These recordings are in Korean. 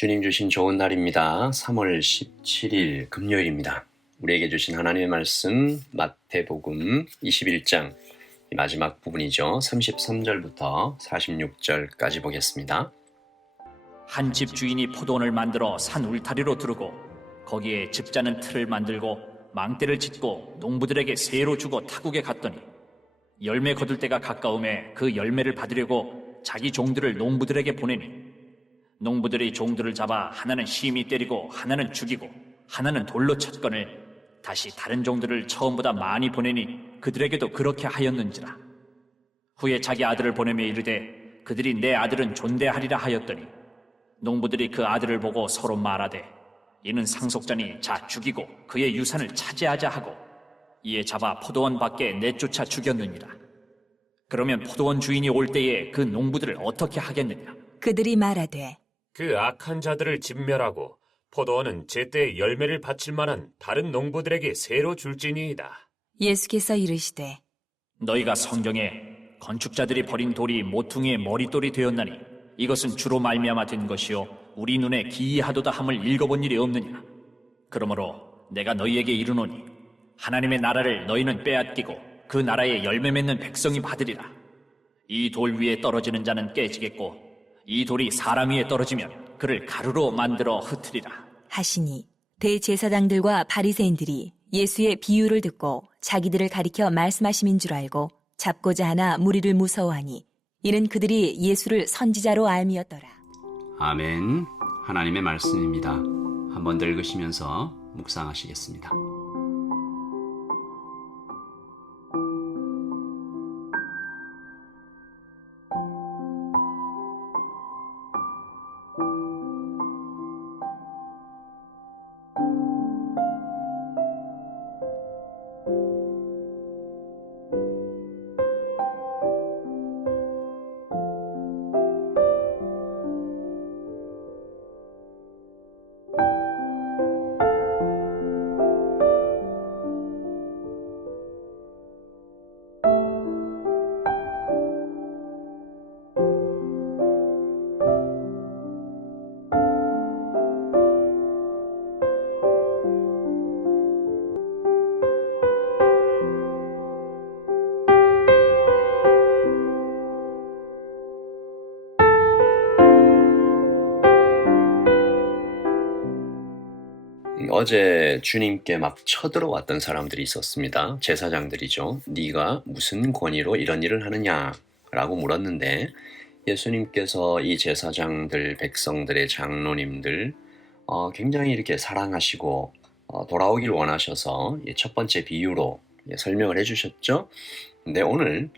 주님 주신 좋은 날입니다. 3월 17일 금요일입니다. 우리에게 주신 하나님의 말씀 마태복음 21장 마지막 부분이죠. 33절부터 46절까지 보겠습니다. 한 집 주인이 포도원을 만들어 산 울타리로 두르고 거기에 즙 짜는 틀을 만들고 망대를 짓고 농부들에게 세로 주고 타국에 갔더니 열매 거둘 때가 가까움에 그 열매를 받으려고 자기 종들을 농부들에게 보내니 농부들이 종들을 잡아 하나는 심히 때리고 하나는 죽이고 하나는 돌로 쳤거늘 다시 다른 종들을 처음보다 많이 보내니 그들에게도 그렇게 하였는지라. 후에 자기 아들을 보내며 이르되 그들이 내 아들은 존대하리라 하였더니 농부들이 그 아들을 보고 서로 말하되 이는 상속자니 자 죽이고 그의 유산을 차지하자 하고 이에 잡아 포도원 밖에 내쫓아 죽였느니라. 그러면 포도원 주인이 올 때에 그 농부들을 어떻게 하겠느냐? 그들이 말하되 그 악한 자들을 진멸하고 포도원은 제때 열매를 바칠 만한 다른 농부들에게 새로 줄지니이다. 예수께서 이르시되 너희가 성경에 건축자들이 버린 돌이 모퉁이의 머릿돌이 되었나니 이것은 주로 말미암아 된 것이요 우리 눈에 기이하도다 함을 읽어본 일이 없느냐. 그러므로 내가 너희에게 이르노니 하나님의 나라를 너희는 빼앗기고 그 나라에 열매 맺는 백성이 받으리라. 이 돌 위에 떨어지는 자는 깨지겠고 이 돌이 사람 위에 떨어지면 그를 가루로 만들어 흩으리라 하시니 대제사장들과 바리새인들이 예수의 비유를 듣고 자기들을 가리켜 말씀하심인 줄 알고 잡고자 하나 무리를 무서워하니 이는 그들이 예수를 선지자로 알미었더라. 아멘. 하나님의 말씀입니다. 한 번 더 읽으시면서 묵상하시겠습니다. 어제 주님께 막 쳐들어왔던 사람들이 있었습니다. 제사장들이죠. 네가 무슨 권위로 이런 일을 하느냐라고 물었는데 예수님께서 이 제사장들, 백성들의 장로님들 굉장히 이렇게 사랑하시고 돌아오길 원하셔서 첫 번째 비유로 설명을 해주셨죠. 근데 오늘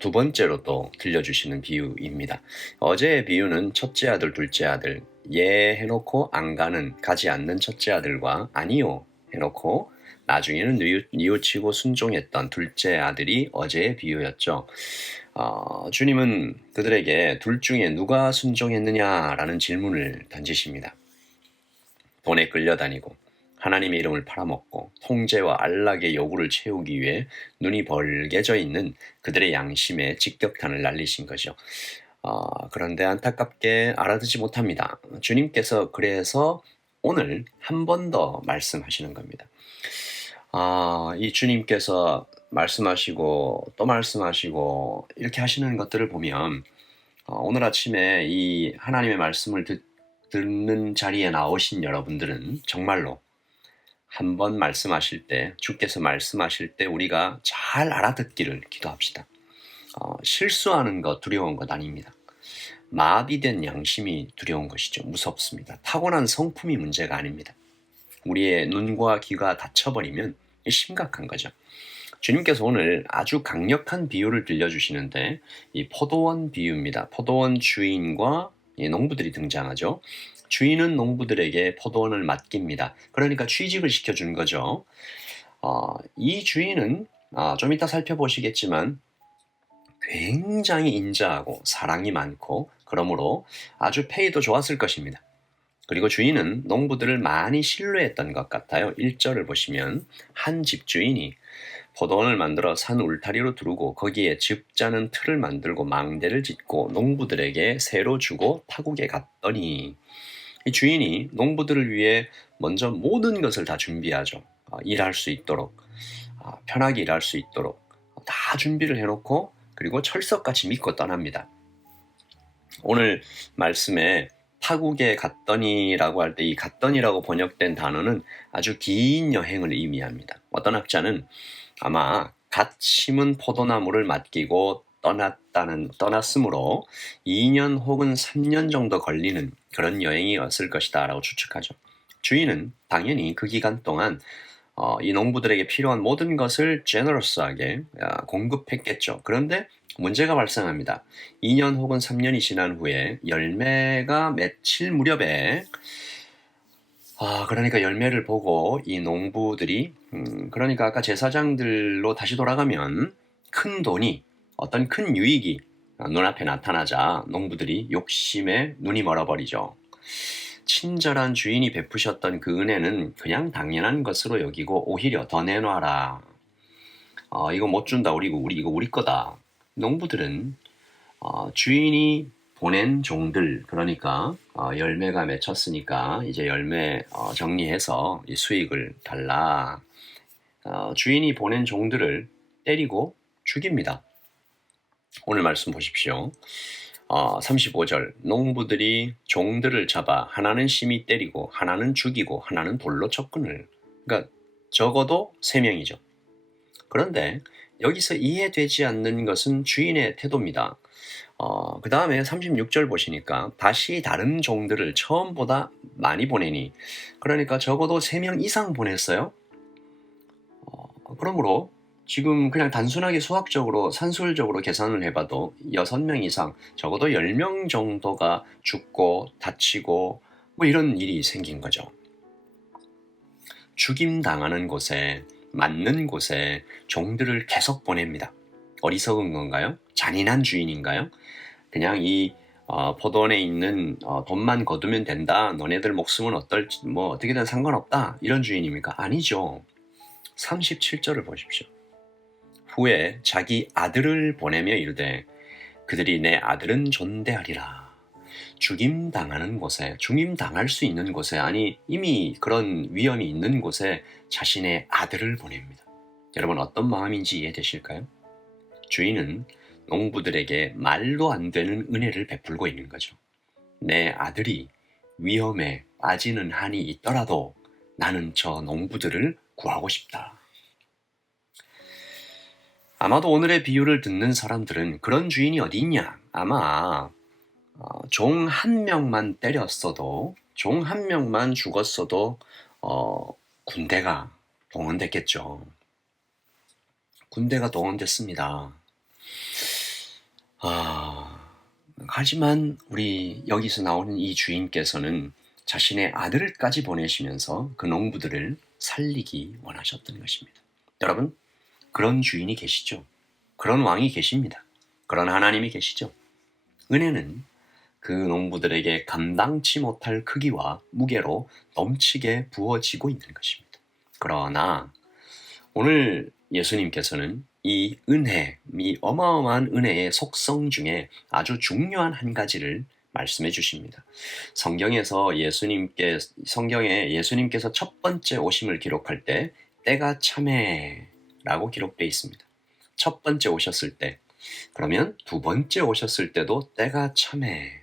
두 번째로 또 들려주시는 비유입니다. 어제의 비유는 첫째 아들, 둘째 아들, 예 해놓고 안 가는, 가지 않는 첫째 아들과 아니요 해놓고 나중에는 뉘우치고 순종했던 둘째 아들이 어제의 비유였죠. 주님은 그들에게 둘 중에 누가 순종했느냐라는 질문을 던지십니다. 돈에 끌려다니고 하나님의 이름을 팔아먹고 통제와 안락의 요구를 채우기 위해 눈이 벌게져 있는 그들의 양심에 직격탄을 날리신 거죠. 그런데 안타깝게 알아듣지 못합니다. 주님께서 그래서 오늘 한 번 더 말씀하시는 겁니다. 이 주님께서 말씀하시고 또 말씀하시고 이렇게 하시는 것들을 보면 오늘 아침에 이 하나님의 말씀을 듣는 자리에 나오신 여러분들은 정말로 한 번 말씀하실 때, 주께서 말씀하실 때 우리가 잘 알아듣기를 기도합시다. 실수하는 것, 두려운 것 아닙니다. 마비된 양심이 두려운 것이죠. 무섭습니다. 타고난 성품이 문제가 아닙니다. 우리의 눈과 귀가 닫혀버리면 심각한 거죠. 주님께서 오늘 아주 강력한 비유를 들려주시는데 이 포도원 비유입니다. 포도원 주인과 농부들이 등장하죠. 주인은 농부들에게 포도원을 맡깁니다. 그러니까 취직을 시켜준 거죠. 이 주인은 좀 이따 살펴보시겠지만 굉장히 인자하고 사랑이 많고 그러므로 아주 페이도 좋았을 것입니다. 그리고 주인은 농부들을 많이 신뢰했던 것 같아요. 1절을 보시면 한 집주인이 포도원을 만들어 산 울타리로 두르고 거기에 즙 짜는 틀을 만들고 망대를 짓고 농부들에게 새로 주고 타국에 갔더니 이 주인이 농부들을 위해 먼저 모든 것을 다 준비하죠. 일할 수 있도록, 편하게 일할 수 있도록 다 준비를 해놓고 그리고 철석같이 믿고 떠납니다. 오늘 말씀에 타국에 갔더니라고 할 때 이 갔더니라고 번역된 단어는 아주 긴 여행을 의미합니다. 어떤 학자는 아마 갓 심은 포도나무를 맡기고 떠났으므로 2년 혹은 3년 정도 걸리는 그런 여행이었을 것이다 라고 추측하죠. 주인은 당연히 그 기간 동안 이 농부들에게 필요한 모든 것을 제너러스하게 공급했겠죠. 그런데 문제가 발생합니다. 2년 혹은 3년이 지난 후에 열매가 맺힐 무렵에 그러니까 열매를 보고 이 농부들이 그러니까 아까 제사장들로 다시 돌아가면 큰 돈이 어떤 큰 유익이 눈앞에 나타나자 농부들이 욕심에 눈이 멀어버리죠. 친절한 주인이 베푸셨던 그 은혜는 그냥 당연한 것으로 여기고 오히려 더 내놔라. 이거 못 준다. 이거 우리 거다. 농부들은 주인이 보낸 종들, 그러니까 열매가 맺혔으니까 이제 열매 정리해서 이 수익을 달라. 주인이 보낸 종들을 때리고 죽입니다. 오늘 말씀 보십시오. 35절 농부들이 종들을 잡아 하나는 심히 때리고 하나는 죽이고 하나는 돌로 쳤거늘. 그러니까 적어도 3명이죠. 그런데 여기서 이해되지 않는 것은 주인의 태도입니다. 그 다음에 36절 보시니까 다시 다른 종들을 처음보다 많이 보내니, 그러니까 적어도 3명 이상 보냈어요. 그러므로 지금 그냥 단순하게 수학적으로 산술적으로 계산을 해봐도 6명 이상, 적어도 10명 정도가 죽고 다치고 뭐 이런 일이 생긴 거죠. 죽임당하는 곳에, 맞는 곳에 종들을 계속 보냅니다. 어리석은 건가요? 잔인한 주인인가요? 그냥 이 포도원에 있는 돈만 거두면 된다. 너네들 목숨은 어떻게든 상관없다. 이런 주인입니까? 아니죠. 37절을 보십시오. 후에 자기 아들을 보내며 이르되 그들이 내 아들은 존대하리라. 죽임당하는 곳에, 죽임당할 수 있는 곳에, 아니 이미 그런 위험이 있는 곳에 자신의 아들을 보냅니다. 여러분 어떤 마음인지 이해되실까요? 주인은 농부들에게 말도 안 되는 은혜를 베풀고 있는 거죠. 내 아들이 위험에 빠지는 한이 있더라도 나는 저 농부들을 구하고 싶다. 아마도 오늘의 비유를 듣는 사람들은 그런 주인이 어디 있냐? 아마 종 한 명만 때렸어도, 종 한 명만 죽었어도 군대가 동원됐겠죠. 군대가 동원됐습니다. 하지만 우리 여기서 나오는 이 주인께서는 자신의 아들까지 보내시면서 그 농부들을 살리기 원하셨던 것입니다. 여러분, 그런 주인이 계시죠? 그런 왕이 계십니다. 그런 하나님이 계시죠? 은혜는 그 농부들에게 감당치 못할 크기와 무게로 넘치게 부어지고 있는 것입니다. 그러나 오늘 예수님께서는 이 은혜, 이 어마어마한 은혜의 속성 중에 아주 중요한 한 가지를 말씀해 주십니다. 성경에 예수님께서 첫 번째 오심을 기록할 때 때가 참에라고 기록되어 있습니다. 첫 번째 오셨을 때, 그러면 두 번째 오셨을 때도 때가 참에.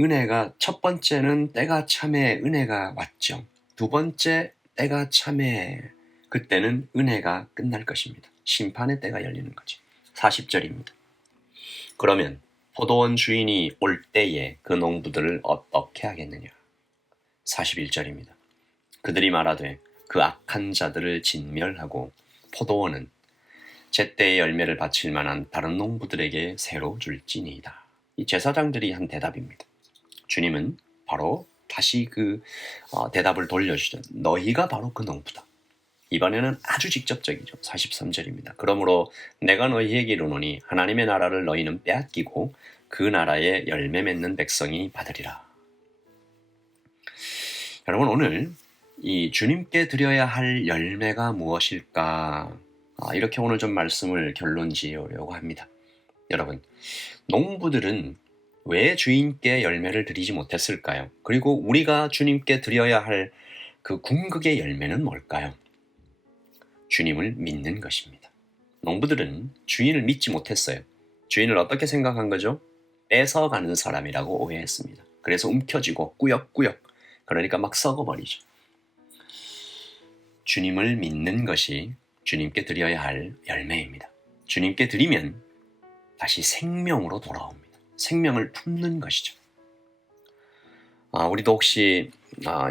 은혜가 첫 번째는 때가 참에 은혜가 왔죠. 두 번째 때가 참에, 그때는 은혜가 끝날 것입니다. 심판의 때가 열리는 거죠. 40절입니다. 그러면 포도원 주인이 올 때에 그 농부들을 어떻게 하겠느냐? 41절입니다. 그들이 말하되 그 악한 자들을 진멸하고 포도원은 제때의 열매를 바칠 만한 다른 농부들에게 새로 줄지니이다. 이 제사장들이 한 대답입니다. 주님은 바로 다시 그 대답을 돌려주죠. 너희가 바로 그 농부다. 이번에는 아주 직접적이죠. 43절입니다. 그러므로 내가 너희에게 이르노니 하나님의 나라를 너희는 빼앗기고 그 나라에 열매 맺는 백성이 받으리라. 여러분, 오늘 이 주님께 드려야 할 열매가 무엇일까? 이렇게 오늘 좀 말씀을 결론 지으려고 합니다. 여러분, 농부들은 왜 주인께 열매를 드리지 못했을까요? 그리고 우리가 주님께 드려야 할 그 궁극의 열매는 뭘까요? 주님을 믿는 것입니다. 농부들은 주인을 믿지 못했어요. 주인을 어떻게 생각한 거죠? 뺏어가는 사람이라고 오해했습니다. 그래서 움켜쥐고 꾸역꾸역, 그러니까 막 썩어버리죠. 주님을 믿는 것이 주님께 드려야 할 열매입니다. 주님께 드리면 다시 생명으로 돌아옵니다. 생명을 품는 것이죠. 우리도 혹시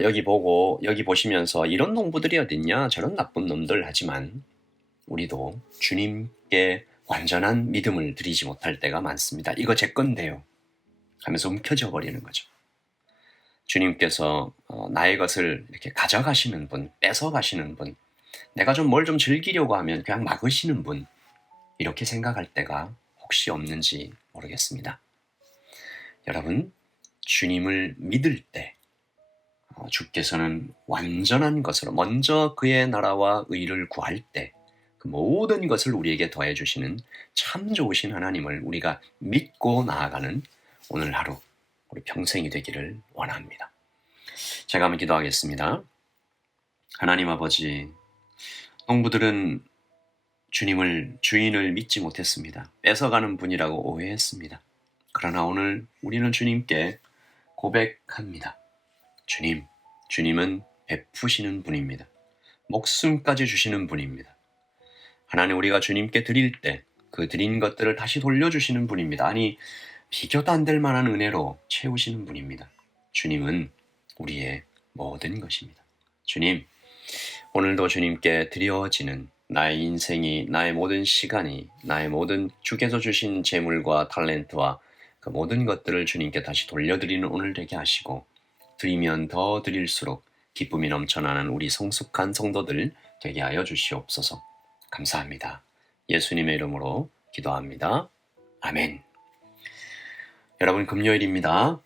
여기 보시면서 이런 농부들이 어딨냐, 저런 나쁜 놈들 하지만 우리도 주님께 완전한 믿음을 드리지 못할 때가 많습니다. 이거 제 건데요 하면서 움켜져 버리는 거죠. 주님께서 나의 것을 이렇게 가져가시는 분, 뺏어가시는 분, 내가 좀 뭘 좀 즐기려고 하면 그냥 막으시는 분, 이렇게 생각할 때가 혹시 없는지 모르겠습니다. 여러분, 주님을 믿을 때 주께서는 완전한 것으로 먼저 그의 나라와 의를 구할 때 그 모든 것을 우리에게 더해 주시는 참 좋으신 하나님을 우리가 믿고 나아가는 오늘 하루, 우리 평생이 되기를 원합니다. 제가 한번 기도하겠습니다. 하나님 아버지, 농부들은 주인을 믿지 못했습니다. 뺏어가는 분이라고 오해했습니다. 그러나 오늘 우리는 주님께 고백합니다. 주님은 베푸시는 분입니다. 목숨까지 주시는 분입니다. 하나님, 우리가 주님께 드릴 때 그 드린 것들을 다시 돌려주시는 분입니다. 아니, 비교도 안 될 만한 은혜로 채우시는 분입니다. 주님은 우리의 모든 것입니다. 주님, 오늘도 주님께 드려지는 나의 인생이, 나의 모든 시간이, 나의 모든 주께서 주신 재물과 탤런트와 그 모든 것들을 주님께 다시 돌려드리는 오늘 되게 하시고, 드리면 더 드릴수록 기쁨이 넘쳐나는 우리 성숙한 성도들 되게 하여 주시옵소서. 감사합니다. 예수님의 이름으로 기도합니다. 아멘. 여러분, 금요일입니다.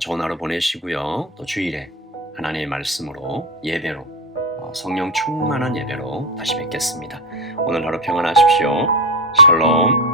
좋은 하루 보내시고요. 또 주일에 하나님의 말씀으로 예배로, 성령 충만한 예배로 다시 뵙겠습니다. 오늘 하루 평안하십시오. 샬롬.